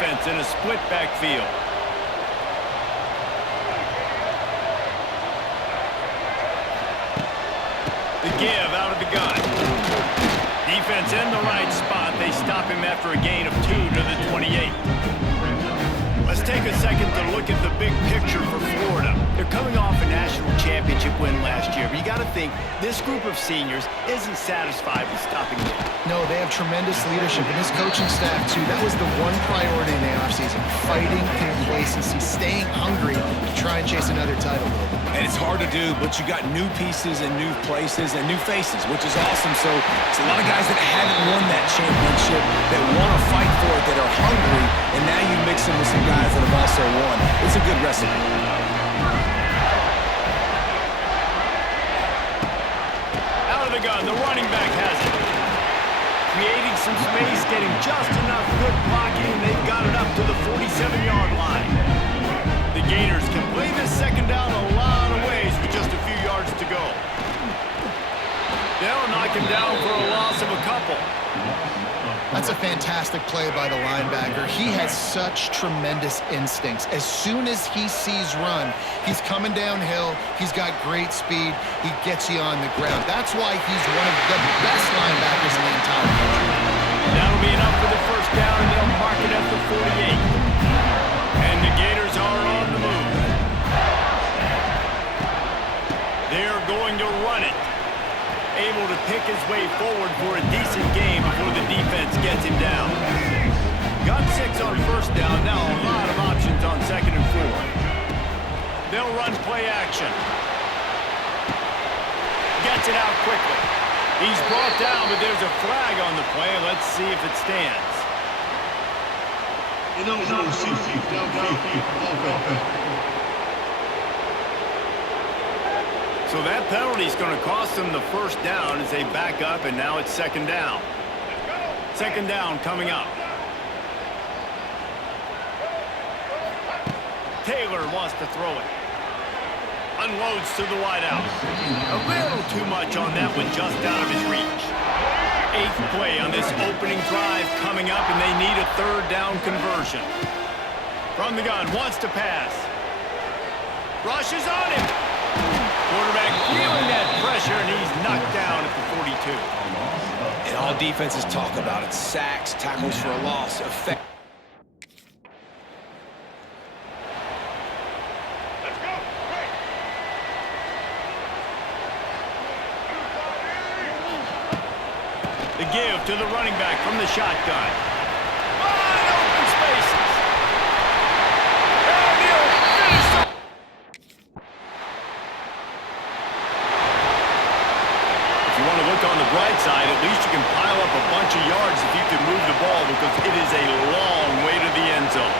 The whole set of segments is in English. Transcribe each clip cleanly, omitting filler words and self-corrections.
defense in a split backfield. The give out of the gun. Defense in the right spot. They stop him after a gain of 2 to the 28. Let's take a second to look at the big picture for Florida. They're coming off a national championship win last year, but you got to think this group of seniors isn't satisfied with stopping them. No, they have tremendous leadership, and this coaching staff, too. That was the one priority in the offseason, fighting complacency, staying hungry to try and chase another title. And it's hard to do, but you got new pieces and new places and new faces, which is awesome. So it's a lot of guys that haven't won that championship, that want to fight for it, that are hungry, and now you mix them with some guys that have also won. It's a good recipe. Out of the gun, the running back has it. Creating some space, getting just enough good blocking, and they've got it up to the 47-yard line. The Gators can play this second down a lot of ways with just a few yards to go. They'll knock him down for a loss of a couple. That's a fantastic play by the linebacker. He has such tremendous instincts. As soon as he sees run, he's coming downhill. He's got great speed. He gets you on the ground. That's why he's one of the best linebackers in the entire country. That'll be enough for the first down, and they'll mark it at the 48. And the Gators are on the move. They're going to run it. Able to pick his way forward for a decent game before the defense gets him down. Got 6 on first down. Now a lot of options on 2nd and 4. They'll run play action. Gets it out quickly. He's brought down, but there's a flag on the play. Let's see if it stands. So that penalty is going to cost them the first down as they back up, and now it's 2nd down. 2nd down coming up. Taylor wants to throw it. Unloads to the wideout. A little too much on that one, just out of his reach. 8th play on this opening drive coming up, and they need a 3rd down conversion. From the gun, wants to pass. Rushes on him. Quarterback feeling that pressure, and he's knocked down at the 42. And all defenses talk about it. Sacks, tackles for a loss, effect. The give to the running back from the shotgun. Wide open spaces. And he'll finish the... If you want to look on the bright side, at least you can pile up a bunch of yards if you can move the ball, because it is a long way to the end zone.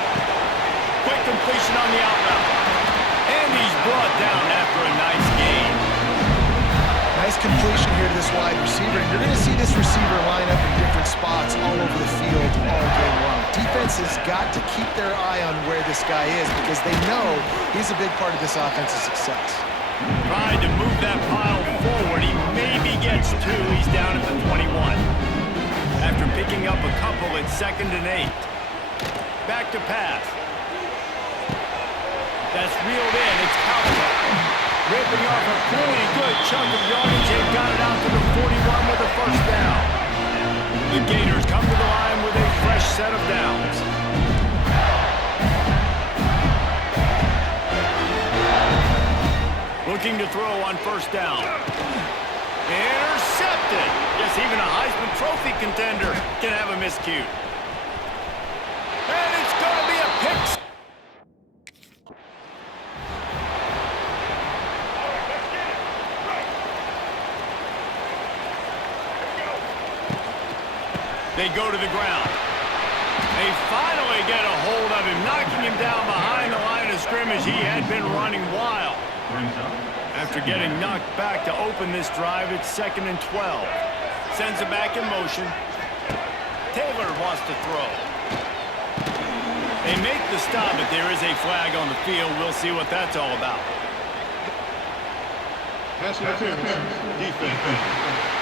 Quick completion on the out route. And he's brought down after a nice gain. Nice completion here to this wide receiver. And you're going to see this receiver line up in different spots all over the field all game long. Defense has got to keep their eye on where this guy is, because they know he's a big part of this offense's success. Tried to move that pile forward. He maybe gets 2. He's down at the 21. After picking up a couple, it's 2nd and 8. Back to pass. That's reeled in. It's Cowboy. Ripping off a pretty good chunk of yardage. They've got it out to the 41 with a first down. The Gators come to the line with a fresh set of downs. Looking to throw on first down. Intercepted. Yes, even a Heisman Trophy contender can have a miscue. And it's going to be a pick. They go to the ground. They finally get a hold of him, knocking him down behind the line of scrimmage. He had been running wild. After getting knocked back to open this drive, it's 2nd and 12. Sends it back in motion. Taylor wants to throw. They make the stop, but there is a flag on the field. We'll see what that's all about. Pass interference, defense.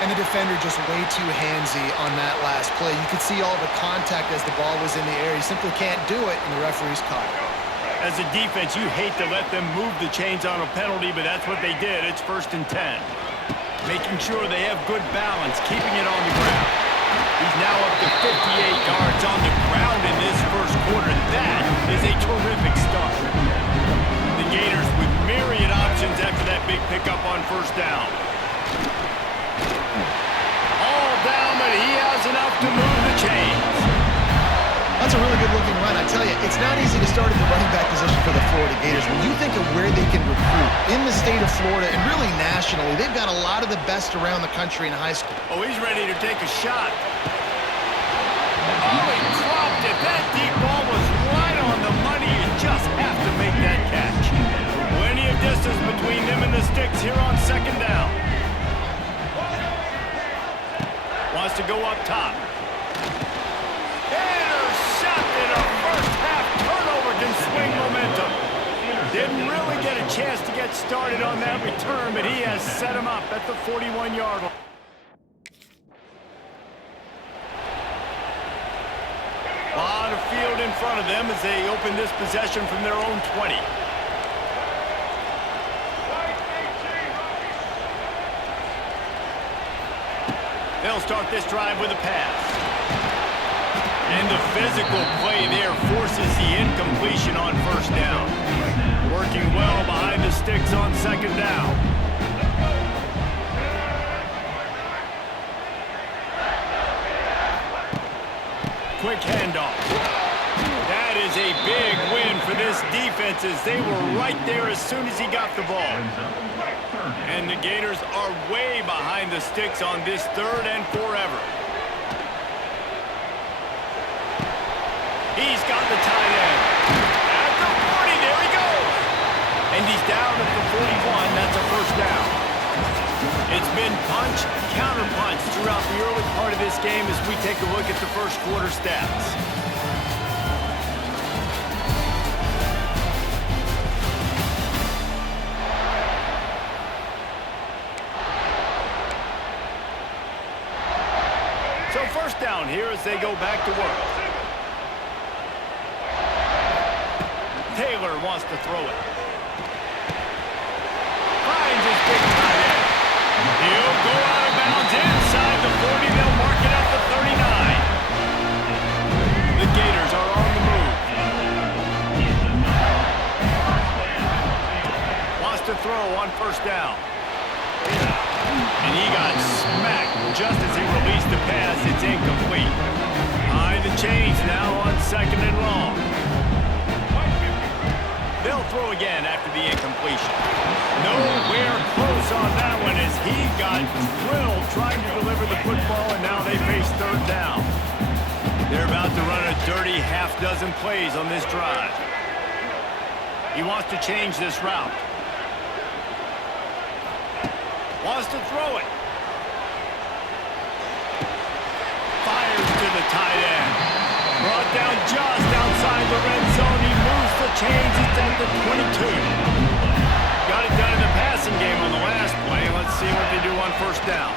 And the defender just way too handsy on that last play. You could see all the contact as the ball was in the air. He simply can't do it, and the referee's caught it. As a defense, you hate to let them move the chains on a penalty, but that's what they did. It's 1st and 10. Making sure they have good balance, keeping it on the ground. He's now up to 58 yards on the ground in this first quarter. That is a terrific start. The Gators with myriad options after that big pickup on 1st down. All down, but he has enough to move the chains. That's a really good-looking run. I tell you, it's not easy to start at the running back position for the Florida Gators. When you think of where they can recruit in the state of Florida and really nationally, they've got a lot of the best around the country in high school. Oh, he's ready to take a shot. Oh, he dropped it. That deep ball was right on the money. You just have to make that catch. Plenty of distance between them and the sticks here on 2nd down. Wants to go up top. Intercepted. A first-half turnover can swing momentum. Didn't really get a chance to get started on that return, but he has set him up at the 41-yard line. A lot of field in front of them as they open this possession from their own 20. They'll start this drive with a pass. And the physical play there forces the incompletion on 1st down. Working well behind the sticks on 2nd down. Quick handoff. That is a big win for this defense as they were right there as soon as he got the ball. And the Gators are way behind the sticks on this 3rd and forever. He's got the tight end. At the 40, there he goes. And he's down at the 41. That's a 1st down. It's been punch, counter-punch throughout the early part of this game as we take a look at the first quarter stats. So 1st down here as they go back to work. Taylor wants to throw it. Finds his big tight end. He'll go out of bounds inside the 40. They'll mark it at the 39. The Gators are on the move. Wants to throw on 1st down. And he got smacked just as he released the pass. It's incomplete. Behind the chains now on 2nd and long. They'll throw again after the incompletion. Nowhere close on that one as he got drilled trying to deliver the football, and now they face 3rd down. They're about to run a dirty half-dozen plays on this drive. He wants to change this route. Wants to throw it. Fires to the tight end. Brought down just outside the red zone. He moves the chains. It's at the 22. Got it done in the passing game on the last play. Let's see what they do on 1st down.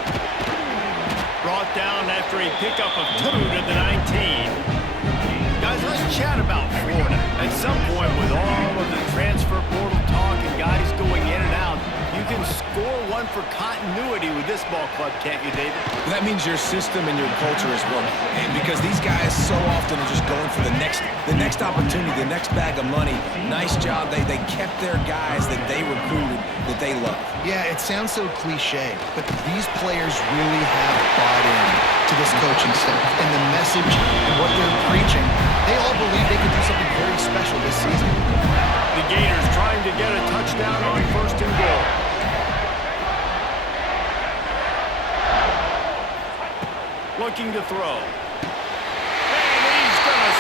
Brought down after a pickup of 2 to the 19. Guys, let's chat about Florida. At some point, with all of the transfer portal talk and guys going in and out, you can score one for continuity with this ball club, can't you, David? That means your system and your culture is working. And because these guys so often are just going for the next opportunity, the next bag of money. Nice job. They kept their guys that they recruited, that they love. Yeah, it sounds so cliche, but these players really have bought in to this coaching staff and the message and what they're preaching. They all believe they can do something very special this season. The Gators trying to get a touchdown on 1st and goal. Looking to throw. And he's going to...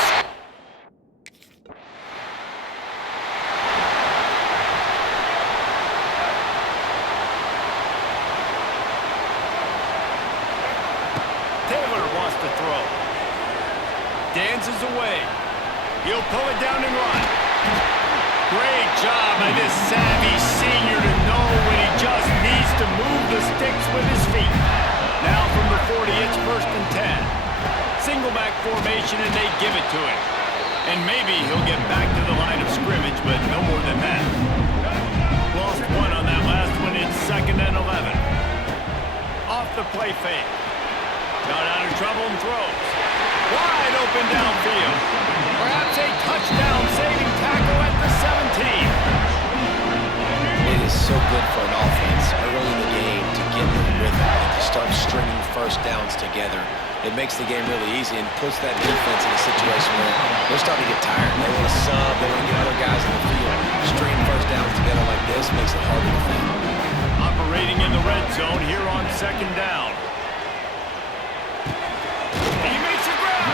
Taylor wants to throw. Dances away. He'll pull it down and run. Great job by this savvy senior to know when he just needs to move the sticks with his feet. Now from the 40, it's 1st and 10. Single back formation, and they give it to him. And maybe he'll get back to the line of scrimmage, but no more than that. Lost one on that last one. It's 2nd and 11. Off the play fake. Got out of trouble and throws. Wide open downfield. Perhaps a touchdown-saving tackle at the 17. It is so good for an offense early in the game to get the rhythm and to start stringing first downs together. It makes the game really easy and puts that defense in a situation where they're starting to get tired. They want to sub, they want to get other guys in the field. String first downs together like this makes it harder to defend. Operating in the red zone here on 2nd down. He makes a grab.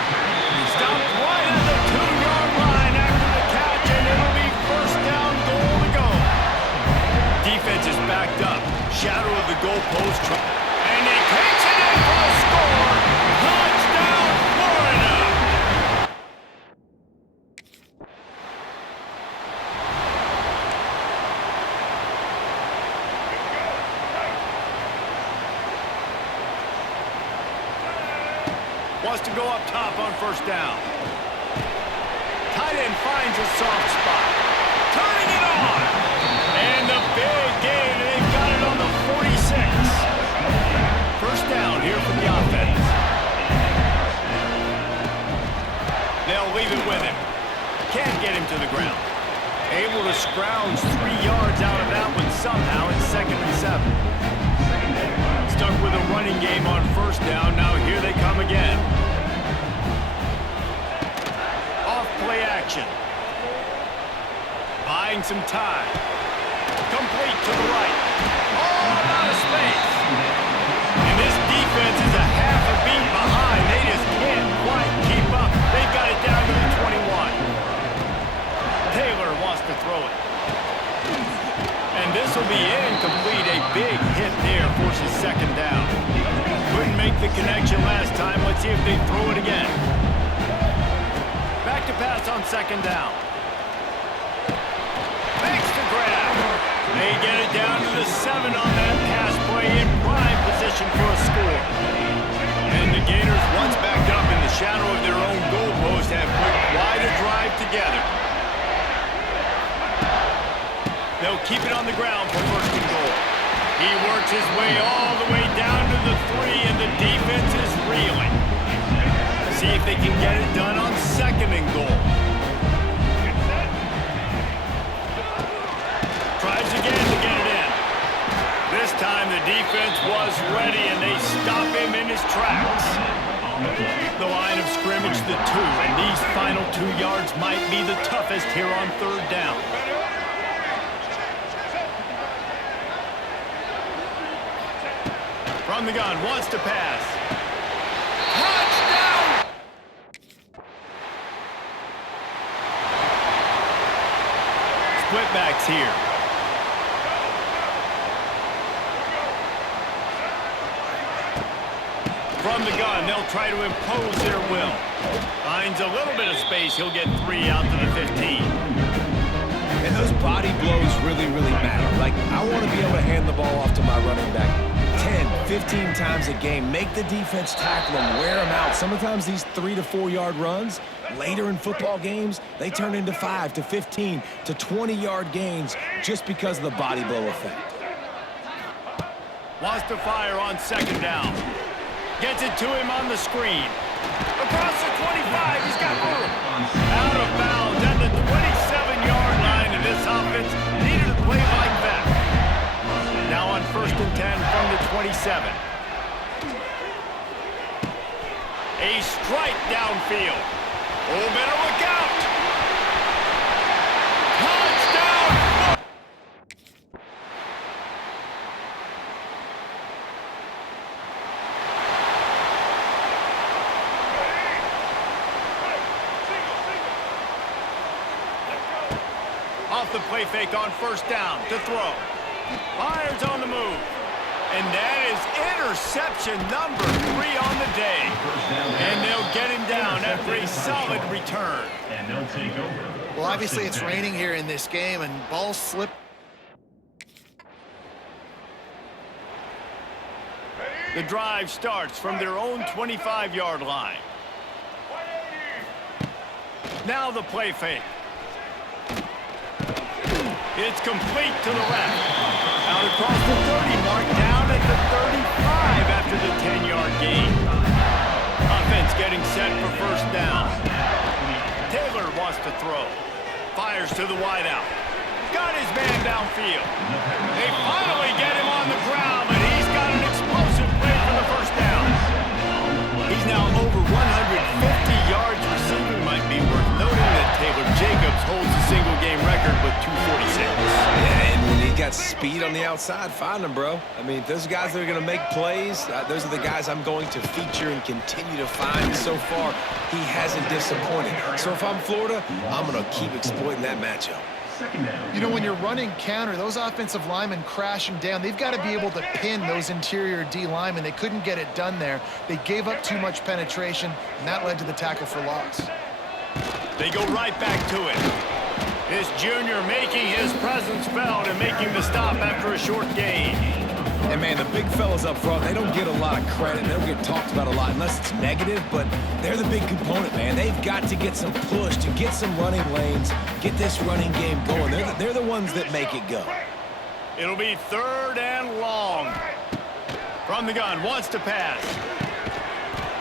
Stopped right at the 2-yard line after the catch, and it'll be 1st down, goal to go. Defense is backed up. Shadow of the goalpost. And he takes it in for a score. Touchdown, Florida! Wants to go up top on 1st down. Tight end finds a soft spot. Turning it on. And the big gain, and they've got it on the 46. 1st down here for the offense. They'll leave it with him. Can't get him to the ground. Able to scrounge 3 yards out of that one somehow. It's 2nd and 7. Stuck with a running game on 1st down. Now here they come again. Off play action. Buying some time. Complete to the right. All out of space. And this defense is a half a beat behind. They just can't quite keep up. They've got it down to the 21. Taylor wants to throw it. And this will be incomplete. A big hit there forces 2nd down. Couldn't make the connection last time. Let's see if they throw it again. Back to pass on 2nd down. Makes the grab. They get it down to the 7 on that pass play in prime position for a score. And the Gators, once backed up in the shadow of their own goalpost, have put quite a drive together. They'll keep it on the ground for 1st and goal. He works his way all the way down to the 3, and the defense is reeling. See if they can get it done on 2nd and goal. Tries again to get it in. This time the defense was ready, and they stop him in his tracks. The line of scrimmage, the 2, and these final 2 yards might be the toughest here on 3rd down. From the gun, wants to pass. Touchdown! Split backs here. From the gun, they'll try to impose their will. Finds a little bit of space. He'll get 3 out to the 15. And those body blows really, really matter. Like, I want to be able to hand the ball off to my running back 10, 15 times a game. Make the defense tackle them, wear them out. Sometimes these 3 to 4 yard runs, later in football games, they turn into 5 to 15 to 20 yard gains just because of the body blow effect. Wants to fire on 2nd down. Gets it to him on the screen. Across the 25, he's got room. Out of bounds at the 27-yard line, and this offense needed to play like that. Now on 1st and 10 from the 27. A strike downfield. Oh, better look out. Touchdown! Off the play fake on 1st down to throw. Fires on the move. And that is interception number 3 on the day. And they'll get him down after a solid return. And they'll take over. Well, obviously it's raining here in this game, and balls slip. The drive starts from their own 25-yard line. Now the play fake. It's complete to the left. Out across the 30 mark, down at the 35 after the 10-yard gain. Offense getting set for first down. Taylor wants to throw. Fires to the wideout. Got his man downfield. They finally get him on the ground, but he's got an explosive play for the first down. He's now over 150 yards receiving. Might be worth noting that Taylor Jacobs holds the single-game record with 246. Yeah, and when he got speed on the outside, find him, bro. I mean, those guys that are going to make plays, those are the guys I'm going to feature and continue to find. So far, he hasn't disappointed. So if I'm Florida, I'm going to keep exploiting that matchup. You know, when you're running counter, those offensive linemen crashing down, they've got to be able to pin those interior D linemen. They couldn't get it done there. They gave up too much penetration, and that led to the tackle for loss. They go right back to it. This junior making his presence felt and making the stop after a short gain. And, man, the big fellas up front, they don't get a lot of credit. They don't get talked about a lot unless it's negative, but they're the big component, man. They've got to get some push, to get some running lanes, get this running game going. They're the ones that make it go. It'll be 3rd and long. From the gun, wants to pass.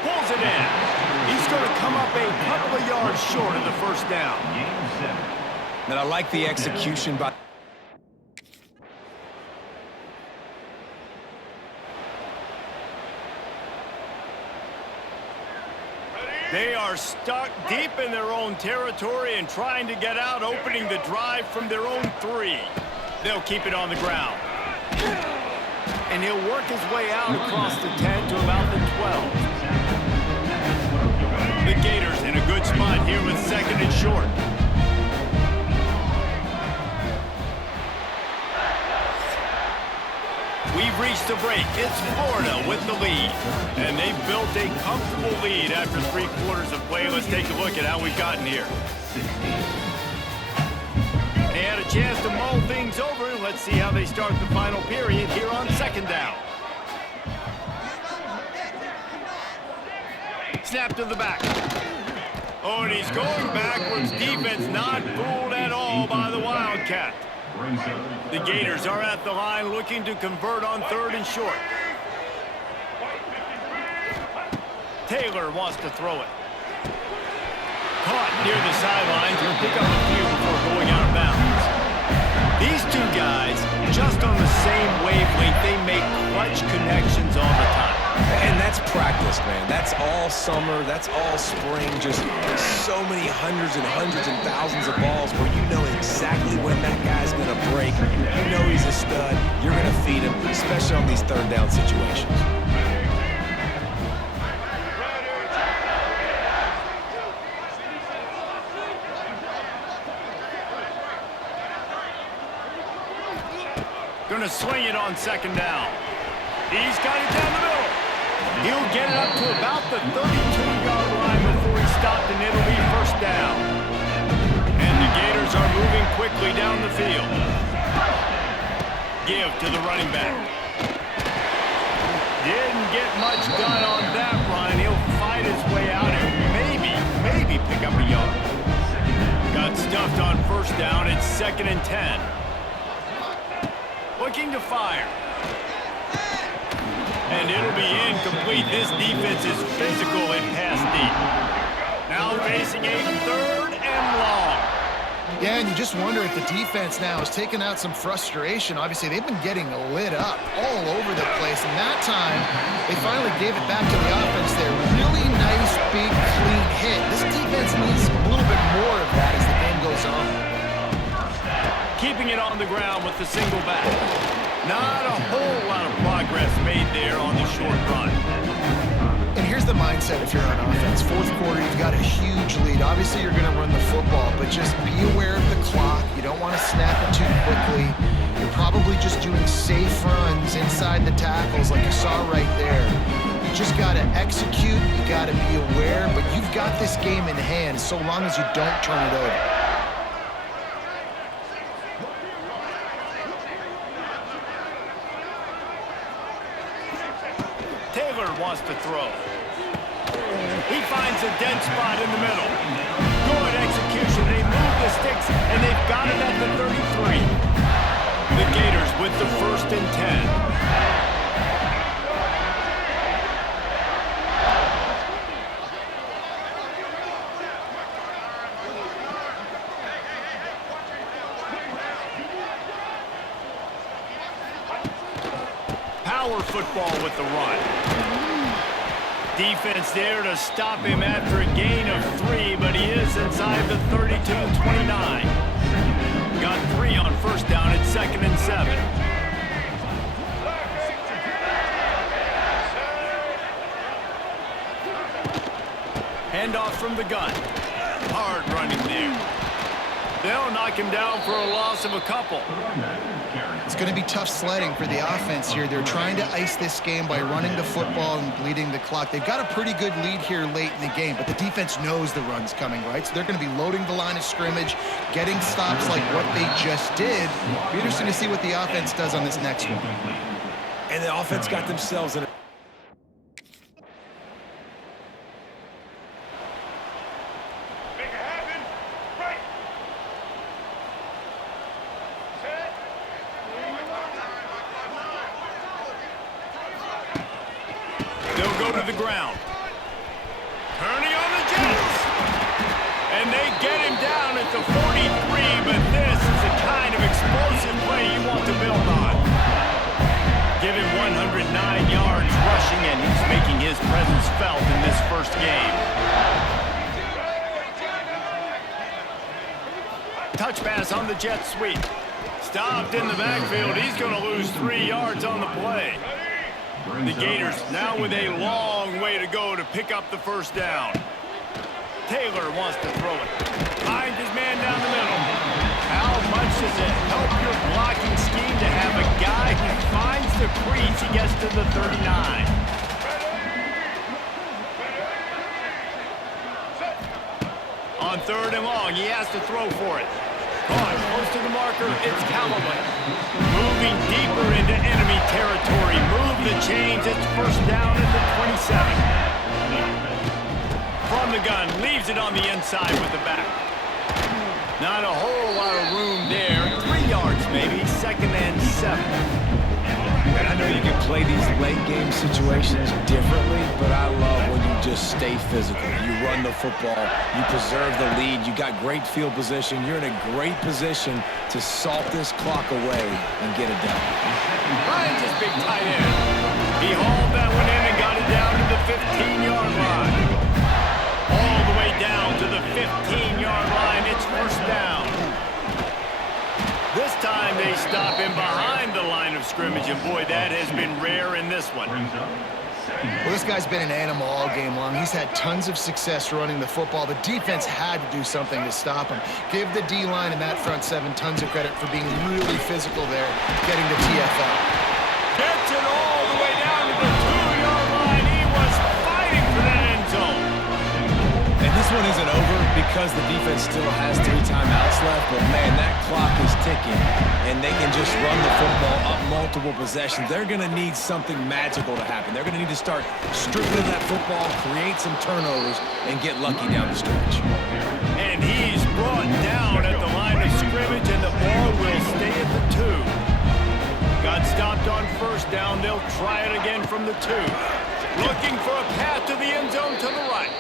Pulls it in. He's going to come up a couple of yards short of the first down. And I like the execution by... They are stuck deep in their own territory and trying to get out, opening the drive from their own 3. They'll keep it on the ground. And he'll work his way out across the 10 to about the 12. The Gators in a good spot here with 2nd and short. We've reached the break. It's Florida with the lead. And they've built a comfortable lead after 3 quarters of play. Let's take a look at how we've gotten here. They had a chance to mull things over. Let's see how they start the final period here on 2nd down. Snap to the back. Oh, and he's going backwards. Defense not fooled at all by the Wildcat. The Gators are at the line looking to convert on 3rd and short. Taylor wants to throw it. Caught near the sidelines. He'll pick up a few before going out of bounds. These two guys, just on the same wavelength, they make clutch connections all the time. And that's practice, man. That's all summer. That's all spring. Just so many hundreds and thousands of balls where you know exactly when that guy's going to break. You know he's a stud. You're going to feed him, especially on these 3rd down situations. Going to swing it on 2nd down. He's got it down the middle. He'll get it up to about the 32-yard line before he's stopped, and it'll be first down. And the Gators are moving quickly down the field. Give to the running back. Didn't get much done on that run. He'll fight his way out and maybe pick up a yard. Got stuffed on first down. It's 2nd and 10. Looking to fire. And it'll be incomplete. This defense is physical and pass deep. Now facing a 3rd and long. Yeah, and you just wonder if the defense now has taken out some frustration. Obviously, they've been getting lit up all over the place. And that time, they finally gave it back to the offense there. Really nice, big, clean hit. This defense needs a little bit more of that as the game goes on. Keeping it on the ground with the single back. Not a whole lot of progress made there on the short run. And here's the mindset if you're on offense. 4th quarter, you've got a huge lead. Obviously, you're going to run the football, but just be aware of the clock. You don't want to snap it too quickly. You're probably just doing safe runs inside the tackles like you saw right there. You just got to execute. You got to be aware, but you've got this game in hand so long as you don't turn it over. to throw. He finds a dead spot in the middle. Good execution. They move the sticks, and they've got it at the 33. The Gators with the 1st and 10. Power football with the run. Defense there to stop him after a gain of 3, but he is inside the 32-29. Got 3 on 1st down at 2nd and 7. Handoff from the gun. Hard running there. They'll knock him down for a loss of a couple. It's going to be tough sledding for the offense here. They're trying to ice this game by running the football and bleeding the clock. They've got a pretty good lead here late in the game, but the defense knows the run's coming, right? So they're going to be loading the line of scrimmage, getting stops like what they just did. It'll be interesting to see what the offense does on this next one. And the offense got themselves in a the ground. Turning on the Jets. And they get him down at the 43, but this is the kind of explosive play you want to build on. Give him 109 yards rushing, and he's making his presence felt in this first game. Touch pass on the jet sweep. Stopped in the backfield. He's going to lose 3 yards on the play. The Gators now with a long way to go to pick up the 1st down. Taylor wants to throw it. Finds his man down the middle. How much does it help your blocking scheme to have a guy who finds the crease? He gets to the 39. On 3rd and long, he has to throw for it. Close to the marker, it's Callaway. Moving deeper into enemy territory. Move the chains, it's 1st down at the 27. From the gun, leaves it on the inside with the back. Not a whole lot of room there. 3 yards maybe, 2nd and 7. And I know you can play these late game situations differently, but I love when you just stay physical. You run the football, you preserve the lead, you got great field position, you're in a great position to salt this clock away and get it done. Finds his big tight end. He hauled that one in and got it down to the 15-yard line. All the way down to the 15-yard line, it's 1st down. This time they stop him behind the line of scrimmage, and boy, that has been rare in this one. Well, this guy's been an animal all game long. He's had tons of success running the football. The defense had to do something to stop him. Give the D-line and that front 7 tons of credit for being really physical there, getting the TFL. Gets it all the way down to the 2-yard line. He was fighting for that end zone. And this one isn't over because the defense still has 3 timeouts left, but man, that clock is ticking, and they can just run the football up multiple possessions. They're going to need something magical to happen. They're going to need to start stripping that football, create some turnovers, and get lucky down the stretch. And he's brought down at the line of scrimmage, and the ball will stay at the 2. Got stopped on 1st down. They'll try it again from the 2. Looking for a path to the end zone to the right.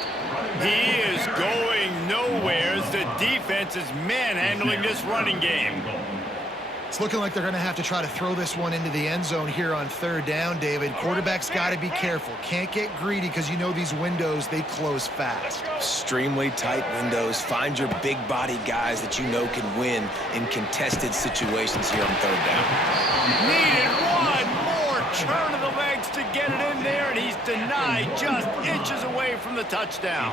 He is going nowhere as the defense is manhandling this running game. It's looking like they're going to have to try to throw this one into the end zone here on 3rd down, David. Quarterback's got to be careful. Can't get greedy because you know these windows, they close fast. Extremely tight windows. Find your big body guys that you know can win in contested situations here on 3rd down. Needed one more turn of the legs to get it in there, and he's denied just inches away from the touchdown.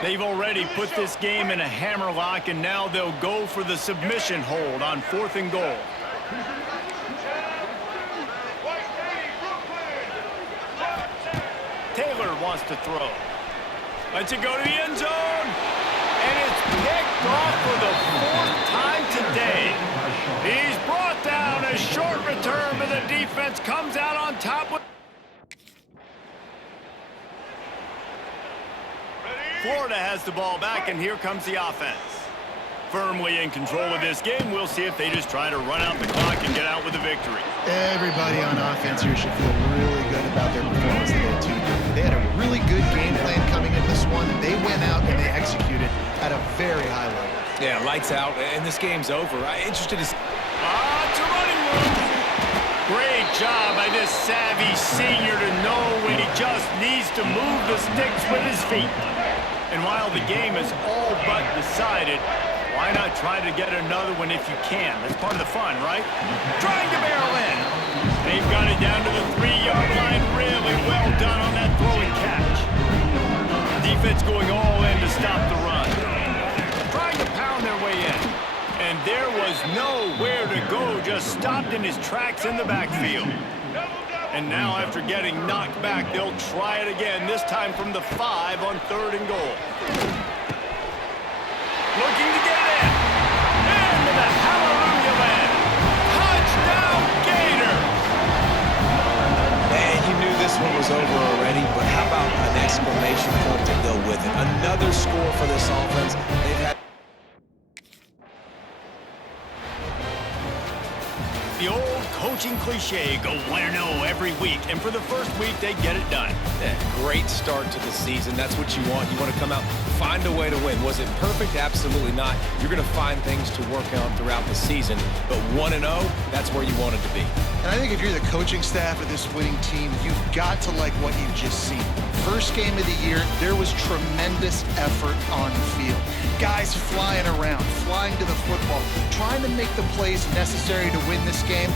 They've already put this game in a hammerlock, and now they'll go for the submission hold on 4th and goal. Taylor wants to throw. Lets it go to the end zone, and it's picked off for the 4th time day. He's brought down a short return, but the defense comes out on top with... Florida has the ball back, and here comes the offense. Firmly in control of this game. We'll see if they just try to run out the clock and get out with a victory. Everybody on offense here should feel really good about their performance today, too. They had a really good game plan coming into this one. They went out and they executed at a very high level. Yeah, lights out, and this game's over. Interested to see... It's a running room. Great job by this savvy senior to know when he just needs to move the sticks with his feet. And while the game is all but decided, why not try to get another one if you can? That's part of the fun, right? Trying to barrel in. They've got it down to the 3-yard line. Really well done on that throw and catch. Defense going all in to stop the run. Trying to pound their way in. And there was nowhere to go, just stopped in his tracks in the backfield. And now after getting knocked back, they'll try it again, this time from the 5 on 3rd and goal. Looking to get in. Into the hallelujah land. Touchdown Gators! And you knew this one was over already, but how about an exclamation point to go with it? Another score for this offense. They've had... The old coaching cliche, go 1-0 every week. And for the first week, they get it done. Yeah, great start to the season. That's what you want. You want to come out, find a way to win. Was it perfect? Absolutely not. You're going to find things to work on throughout the season. But 1-0, that's where you want it to be. And I think if you're the coaching staff of this winning team, you've got to like what you've just seen. First game of the year, there was tremendous effort on the field. Guys flying around, flying to the football, trying to make the plays necessary to win this game.